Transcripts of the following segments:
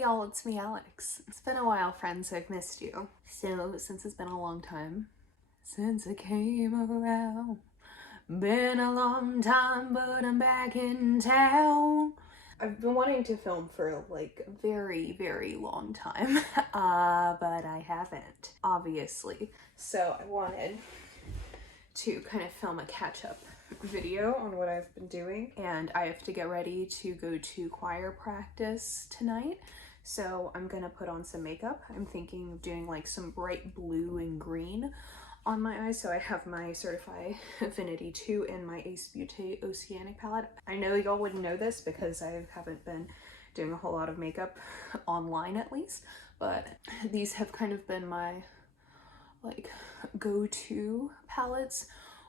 Hey y'all, it's me, Alex. It's been a while, friends. I've missed you. So, since it's been a long time since I came around, been a long time, but I'm back in town. I've been wanting to film for like a very, very long time, but I haven't, obviously. So I wanted to kind of film a catch-up video on what I've been doing, and I have to get ready to go to choir practice tonight, so I'm gonna put on some makeup. I'm thinking of doing like some bright blue and green on my eyes. So I have my Certify Affinity 2 and my Ace Beauté Oceanic palette. I know y'all wouldn't know this because I haven't been doing a whole lot of makeup online, at least, but these have kind of been my like go-to palettes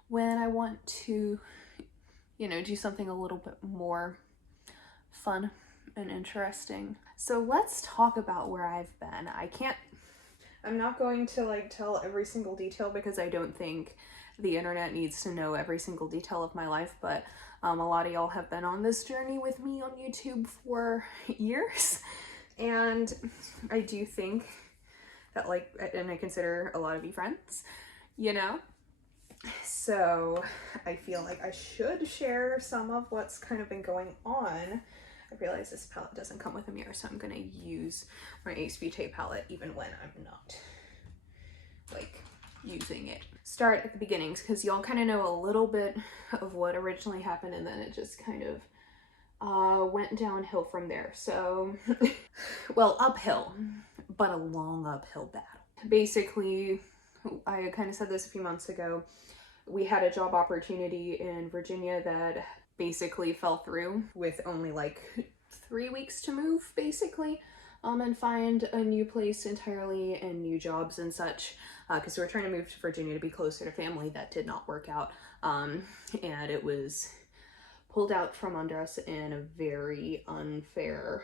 when I want to, you know, do something a little bit more fun and interesting. So let's talk about where I've been. I'm not going to like tell every single detail because I don't think the internet needs to know every single detail of my life, but a lot of y'all have been on this journey with me on YouTube for years, and I do think that and I consider a lot of you friends, you know? So I feel like I should share some of what's kind of been going on. I realize this palette doesn't come with a mirror, so I'm gonna use my Ace Beauté palette even when I'm not like using it. Start at the beginnings because y'all kind of know a little bit of what originally happened, and then it just kind of went downhill from there. So, well, uphill, but a long uphill battle. Basically, I kind of said this a few months ago, we had a job opportunity in Virginia that basically fell through with only like 3 weeks to move, basically, and find a new place entirely and new jobs and such, because we were trying to move to Virginia to be closer to family. That did not work out, and it was pulled out from under us in a very unfair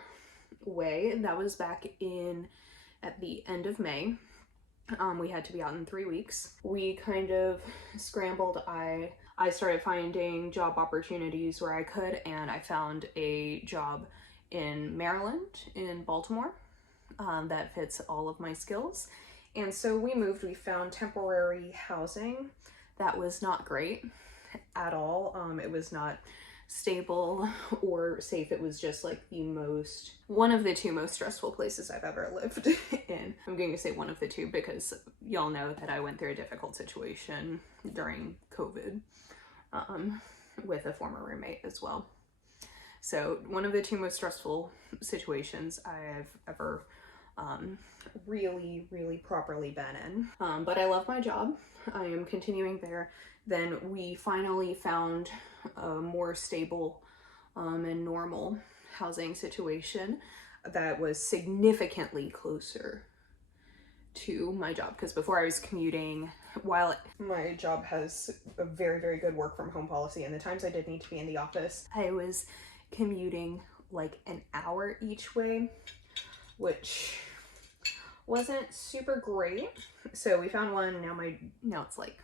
way. And that was back at the end of May. We had to be out in 3 weeks. We kind of scrambled. I started finding job opportunities where I could, and I found a job in Maryland, in Baltimore, that fits all of my skills. And so we moved. We found temporary housing that was not great at all. It was not stable or safe. It was just like one of the two most stressful places I've ever lived in. I'm going to say one of the two because y'all know that I went through a difficult situation during COVID with a former roommate as well. So one of the two most stressful situations I've ever really, really properly been in. But I love my job. I am continuing there. Then we finally found a more stable and normal housing situation that was significantly closer to my job, because before I was commuting, while my job has a very, very good work from home policy, and the times I did need to be in the office, I was commuting like an hour each way, which wasn't super great. So we found one. Now it's like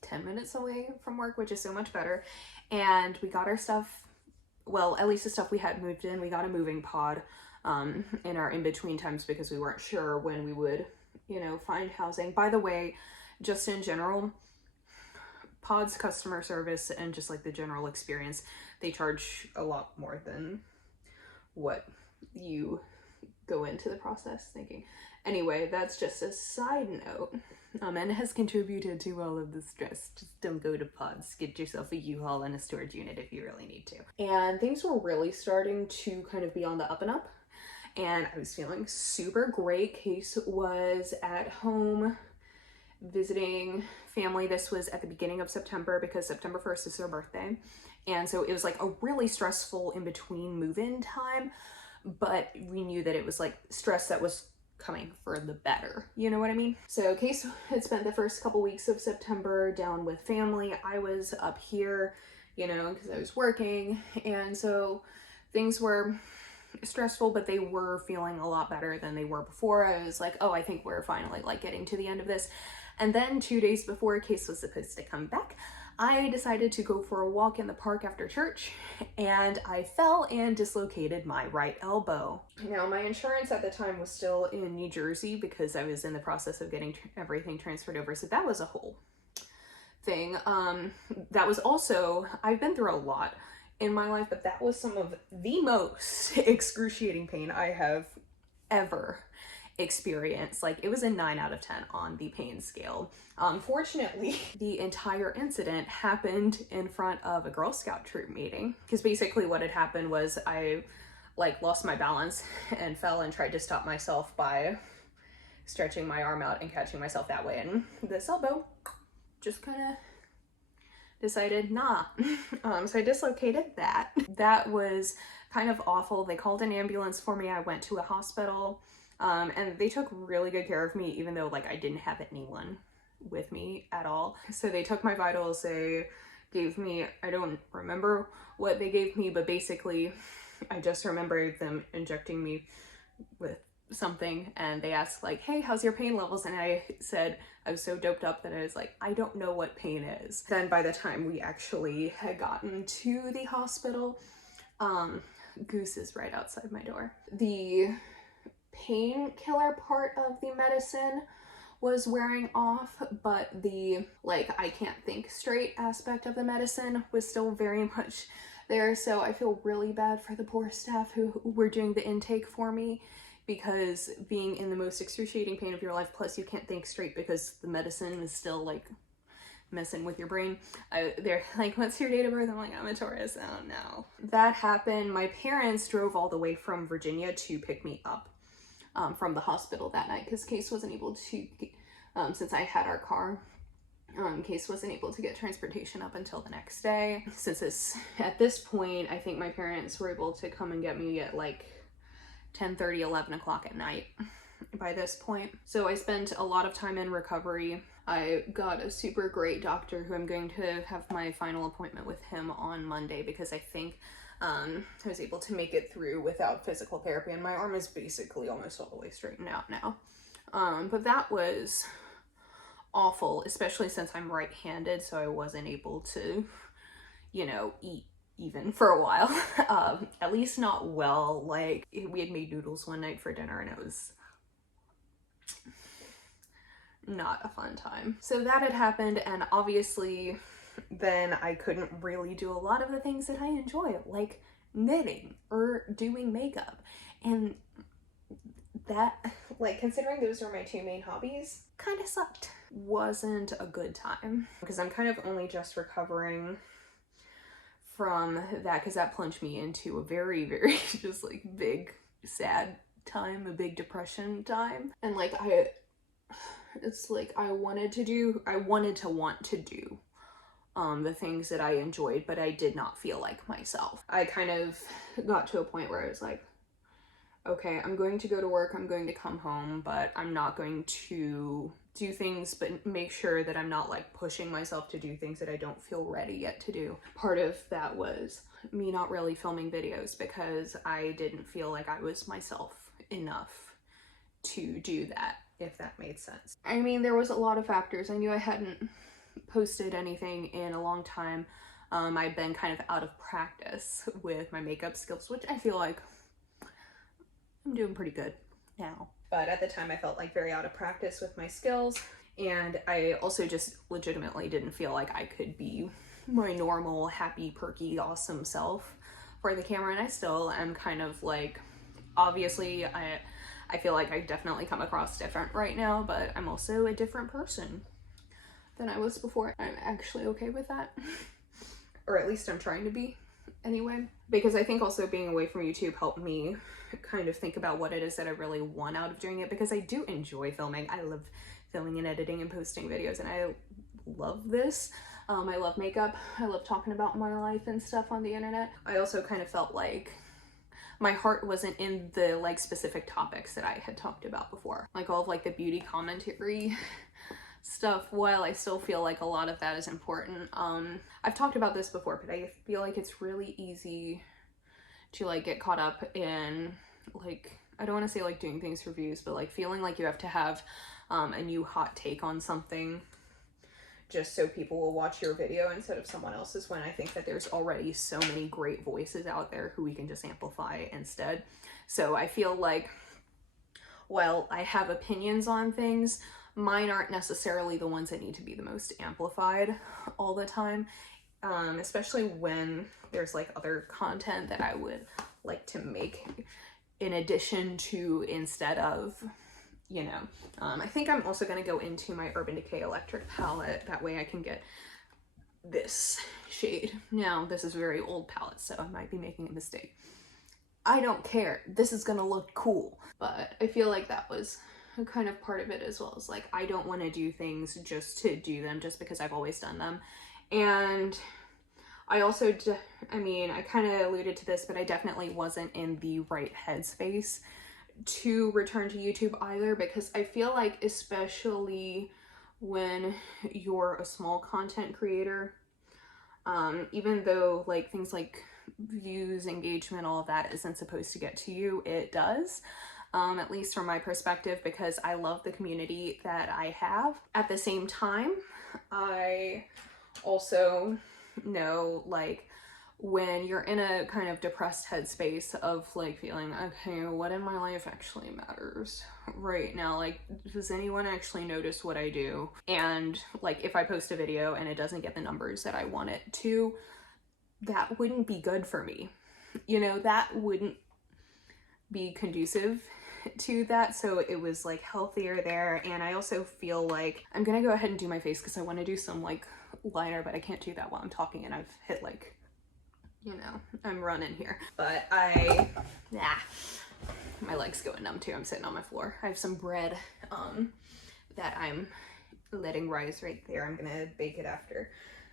10 minutes away from work, which is so much better. And we got our stuff, well, at least the stuff we had moved in. We got a moving pod in our in-between times because we weren't sure when we would, you know, find housing. By the way, just in general, Pod's customer service and just like the general experience, they charge a lot more than what you go into the process thinking. Anyway, that's just a side note. And has contributed to all of the stress. Just don't go to Pods. Get yourself a U-Haul and a storage unit if you really need to. And things were really starting to kind of be on the up and up, and I was feeling super great. Case was at home visiting family. This was at the beginning of September because September 1st is their birthday. And so it was like a really stressful in-between move-in time, but we knew that it was like stress that was coming for the better, you know what I mean? So Case had spent the first couple weeks of September down with family. I was up here, you know, because I was working, and so things were stressful, but they were feeling a lot better than they were before. I was like, oh, I think we're finally like getting to the end of this. And then 2 days before Case was supposed to come back, I decided to go for a walk in the park after church, and I fell and dislocated my right elbow. Now, my insurance at the time was still in New Jersey because I was in the process of getting everything transferred over, so that was a whole thing. That was also, I've been through a lot in my life, but that was some of the most excruciating pain I have ever experienced. Like, it was a 9 out of 10 on the pain scale. Fortunately, the entire incident happened in front of a Girl Scout troop meeting, because basically what had happened was I like lost my balance and fell and tried to stop myself by stretching my arm out and catching myself that way, and this elbow just kind of decided nah. So I dislocated that. That was kind of awful. They called an ambulance for me. I went to a hospital, and they took really good care of me, even though like I didn't have anyone with me at all. So they took my vitals. They gave me, I don't remember what they gave me, but basically I just remember them injecting me with something, and they asked like, hey, how's your pain levels? And I said, I was so doped up that I was like, I don't know what pain is. Then by the time we actually had gotten to the hospital, Goose is right outside my door. The painkiller part of the medicine was wearing off, but the like I can't think straight aspect of the medicine was still very much there. So I feel really bad for the poor staff who were doing the intake for me, because being in the most excruciating pain of your life, plus you can't think straight because the medicine is still like messing with your brain. They're like, what's your date of birth? I'm like, I'm a Taurus. Oh no. That happened. My parents drove all the way from Virginia to pick me up from the hospital that night, because Case wasn't able to, since I had our car, Case wasn't able to get transportation up until the next day. Since at this point, I think my parents were able to come and get me at like 10:30, 11 o'clock at night by this point. So I spent a lot of time in recovery. I got a super great doctor who I'm going to have my final appointment with him on Monday, because I think I was able to make it through without physical therapy, and my arm is basically almost all the way straightened out now. But that was awful, especially since I'm right-handed, so I wasn't able to, you know, eat even for a while. At least not well. Like, we had made noodles one night for dinner, and it was not a fun time. So that had happened, and obviously then I couldn't really do a lot of the things that I enjoy, like knitting or doing makeup. And that, like, considering those were my two main hobbies, kind of sucked. Wasn't a good time, because I'm kind of only just recovering from that, because that plunged me into a very, very just like big sad time, a big depression time. And like it's like I wanted to want to do the things that I enjoyed, but I did not feel like myself. I kind of got to a point where I was like, okay, I'm going to go to work, I'm going to come home, but I'm not going to do things, but make sure that I'm not like pushing myself to do things that I don't feel ready yet to do. Part of that was me not really filming videos because I didn't feel like I was myself enough to do that, if that made sense. I mean, there was a lot of factors. I knew I hadn't posted anything in a long time. I'd been kind of out of practice with my makeup skills, which I feel like I'm doing pretty good now. But at the time I felt like very out of practice with my skills, and I also just legitimately didn't feel like I could be my normal, happy, perky, awesome self for the camera. And I still am kind of like, obviously I feel like I definitely come across different right now, but I'm also a different person than I was before. I'm actually okay with that. Or at least I'm trying to be anyway. Because I think also being away from YouTube helped me kind of think about what it is that I really want out of doing it, because I do enjoy filming. I love filming and editing and posting videos, and I love this. I love makeup. I love talking about my life and stuff on the internet. I also kind of felt like my heart wasn't in the like specific topics that I had talked about before. Like all of like the beauty commentary stuff, while I still feel like a lot of that is important. I've talked about this before, but I feel like it's really easy to like get caught up in like, I don't want to say like doing things for views, but like feeling like you have to have a new hot take on something just so people will watch your video instead of someone else's, when I think that there's already so many great voices out there who we can just amplify instead. So I feel like while I have opinions on things, mine aren't necessarily the ones that need to be the most amplified all the time, especially when there's like other content that I would like to make in addition to, instead of, you know. I think I'm also going to go into my Urban Decay Electric palette. That way I can get this shade. Now, this is a very old palette, so I might be making a mistake. I don't care. This is going to look cool. But I feel like that was kind of part of it as well, as like, I don't want to do things just to do them, just because I've always done them. And I also, I mean, I kind of alluded to this, but I definitely wasn't in the right headspace to return to YouTube either, because I feel like, especially when you're a small content creator, even though like things like views, engagement, all of that isn't supposed to get to you, it does. At least from my perspective, because I love the community that I have. At the same time, I also know, like, when you're in a kind of depressed headspace of like feeling, okay, what in my life actually matters right now? Like, does anyone actually notice what I do? And like, if I post a video and it doesn't get the numbers that I want it to, that wouldn't be good for me. You know, that wouldn't be conducive to that. So it was like healthier there. And I also feel like I'm gonna go ahead and do my face because I want to do some like liner, but I can't do that while I'm talking, and I've hit like, you know, I'm running here. But my leg's going numb too. I'm sitting on my floor. I have some bread that I'm letting rise right there. I'm gonna bake it after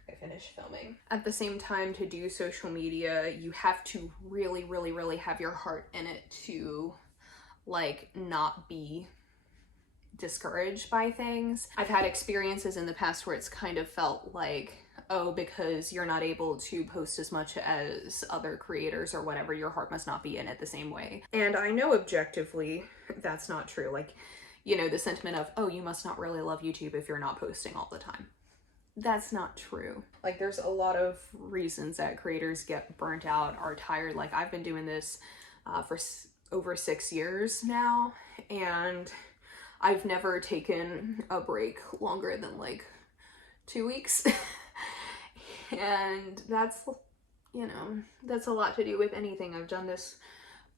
I finish filming. At the same time, to do social media, you have to really, really, really have your heart in it to like not be discouraged by things. I've had experiences in the past where it's kind of felt like, oh, because you're not able to post as much as other creators or whatever, your heart must not be in it the same way. And I know objectively that's not true. Like, you know, the sentiment of, oh, you must not really love YouTube if you're not posting all the time. That's not true. Like, there's a lot of reasons that creators get burnt out, are tired. Like, I've been doing this for over 6 years now, and I've never taken a break longer than like 2 weeks. And that's, you know, that's a lot to do with anything. I've done this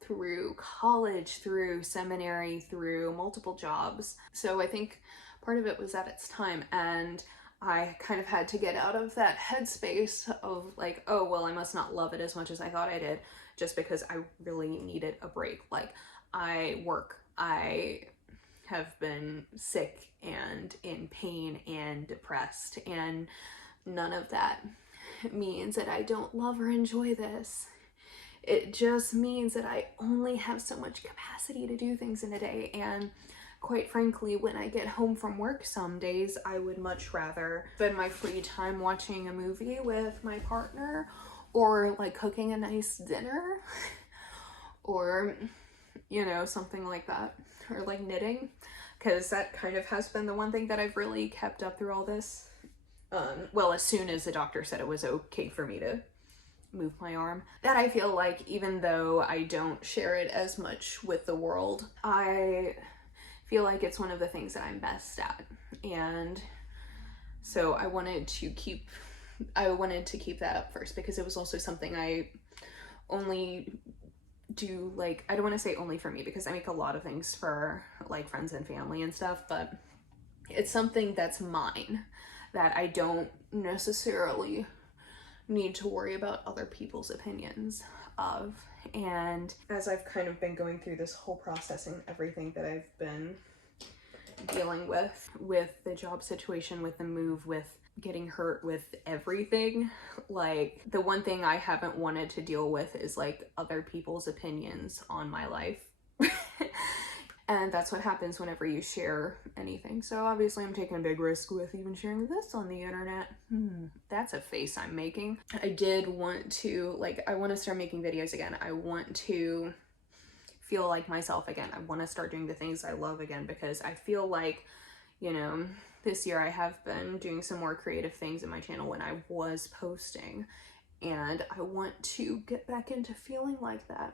through college, through seminary, through multiple jobs. So I think part of it was that it's time, and I kind of had to get out of that headspace of like, oh, well, I must not love it as much as I thought I did, just because I really needed a break. Like, I work, I have been sick and in pain and depressed, and none of that means that I don't love or enjoy this. It just means that I only have so much capacity to do things in a day. And quite frankly, when I get home from work some days, I would much rather spend my free time watching a movie with my partner, or like cooking a nice dinner, or, you know, something like that, or like knitting, because that kind of has been the one thing that I've really kept up through all this. Well, as soon as the doctor said it was okay for me to move my arm, that I feel like, even though I don't share it as much with the world, I feel like it's one of the things that I'm best at. And so I wanted to keep that up first, because it was also something I only do, like, I don't want to say only for me, because I make a lot of things for like friends and family and stuff, but it's something that's mine, that I don't necessarily need to worry about other people's opinions of. And as I've kind of been going through this whole process and everything that I've been dealing with the job situation, with the move, with getting hurt, with everything, like, the one thing I haven't wanted to deal with is like other people's opinions on my life. And that's what happens whenever you share anything. So obviously I'm taking a big risk with even sharing this on the internet. That's a face I'm making. I did want to, like, I want to start making videos again. I want to feel like myself again. I want to start doing the things I love again, because I feel like, you know, this year I have been doing some more creative things in my channel when I was posting, and I want to get back into feeling like that.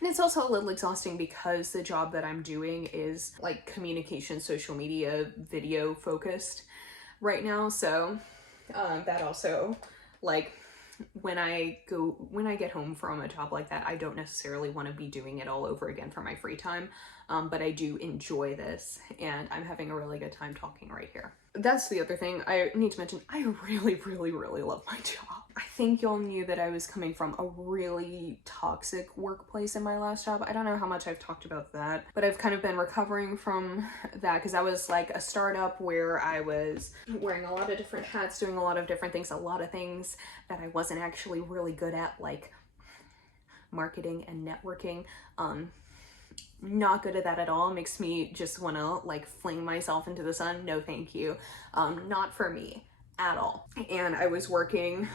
And it's also a little exhausting because the job that I'm doing is like communication, social media, video focused right now. So that also, like, when I get home from a job like that, I don't necessarily want to be doing it all over again for my free time. But I do enjoy this, and I'm having a really good time talking right here. That's the other thing I need to mention. I really, really, really love my job. I think y'all knew that I was coming from a really toxic workplace in my last job. I don't know how much I've talked about that, but I've kind of been recovering from that because that was like a startup where I was wearing a lot of different hats, doing a lot of different things, a lot of things that I wasn't actually really good at, like marketing and networking. Not good at that at all. Makes me just want to like fling myself into the sun. No, thank you. Not for me at all. And I was working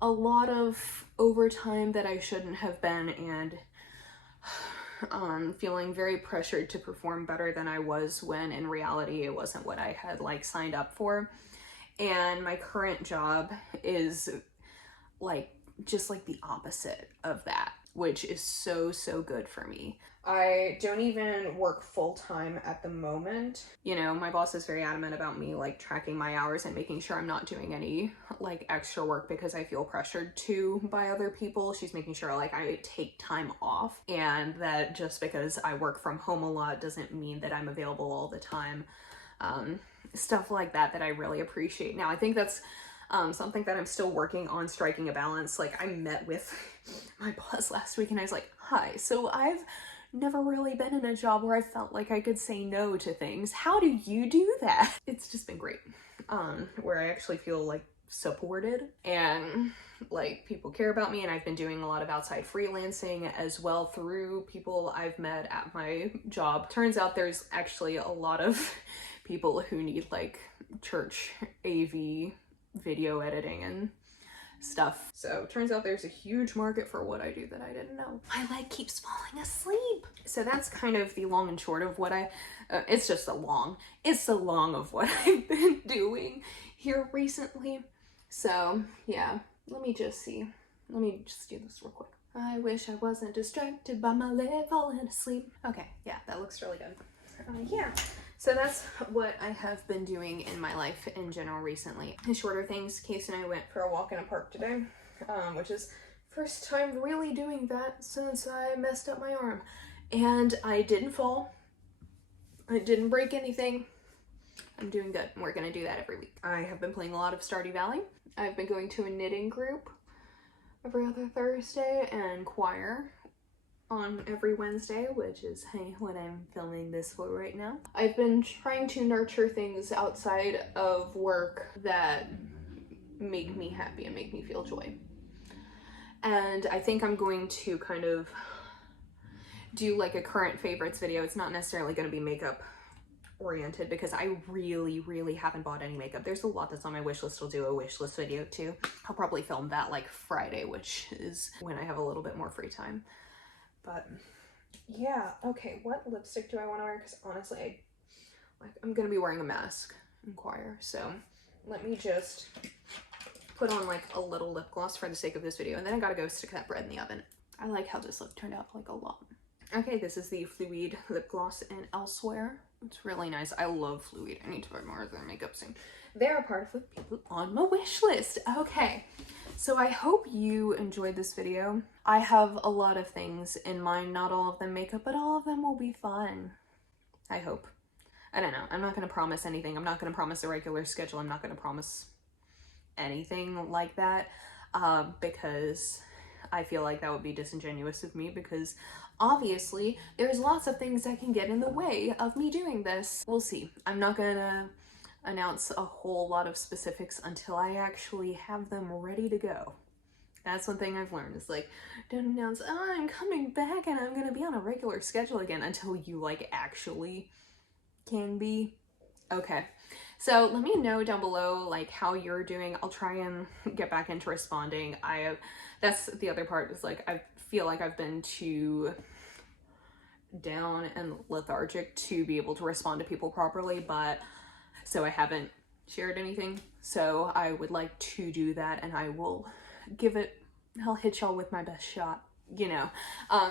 a lot of overtime that I shouldn't have been, and feeling very pressured to perform better than I was, when in reality it wasn't what I had like signed up for. And my current job is like just like the opposite of that, which is so good for me. I don't even work full-time at the moment. You know, my boss is very adamant about me like tracking my hours and making sure I'm not doing any like extra work because I feel pressured to by other people. She's making sure like I take time off, and that just because I work from home a lot doesn't mean that I'm available all the time. Stuff like that I really appreciate. Now, I think that's something that I'm still working on, striking a balance. Like, I met with my boss last week and I was like, hi, so I've never really been in a job where I felt like I could say no to things. How do you do that? It's just been great. Where I actually feel like supported and like people care about me, and I've been doing a lot of outside freelancing as well through people I've met at my job. Turns out there's actually a lot of people who need like church AV video editing and stuff. So turns out there's a huge market for what I do that I didn't know. My leg keeps falling asleep. So that's kind of the long and short of what it's the long of what I've been doing here recently. So yeah, let me just do this real quick. I wish I wasn't distracted by my leg falling asleep. Okay, yeah, that looks really good. Yeah, so that's what I have been doing in my life in general recently. The shorter things, Case and I went for a walk in a park today, which is first time really doing that since I messed up my arm. And I didn't fall. I didn't break anything. I'm doing good. We're gonna do that every week. I have been playing a lot of Stardew Valley. I've been going to a knitting group every other Thursday and choir on every Wednesday, which is what I'm filming this for right now. I've been trying to nurture things outside of work that make me happy and make me feel joy. And I think I'm going to kind of do like a current favorites video. It's not necessarily going to be makeup oriented because I really haven't bought any makeup. There's a lot that's on my wish list. I'll do a wish list video too. I'll probably film that like Friday, which is when I have a little bit more free time. But yeah, okay, what lipstick do I want to wear? Because honestly, I'm gonna be wearing a mask in choir, so let me just put on like a little lip gloss for the sake of this video, and then I gotta go stick that bread in the oven. I like how this lip turned out like a lot. Okay, this is the Fluid lip gloss in Elsewhere. It's really nice. I love Fluid. I need to buy more of their makeup soon. They're a part of the people on my wish list. Okay, so I hope you enjoyed this video. I have a lot of things in mind, not all of them makeup, but all of them will be fun. I hope. I don't know. I'm not going to promise anything. I'm not going to promise a regular schedule. I'm not going to promise anything like that because I feel like that would be disingenuous of me, because obviously there's lots of things that can get in the way of me doing this. We'll see. I'm not gonna announce a whole lot of specifics until I actually have them ready to go. That's one thing I've learned, is like, don't announce, oh, I'm coming back and I'm gonna be on a regular schedule again, until you like actually can be. Okay, so let me know down below like how you're doing. I'll try and get back into responding. That's the other part, is like I feel like I've been too down and lethargic to be able to respond to people properly, but so I haven't shared anything. So I would like to do that, and I will I'll hit y'all with my best shot, you know.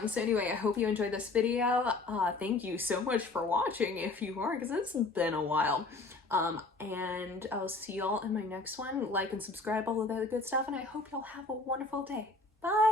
So anyway, I hope you enjoyed this video. Thank you so much for watching if you are, because it's been a while. And I'll see y'all in my next one. Like and subscribe, all of that good stuff, and I hope y'all have a wonderful day. Bye!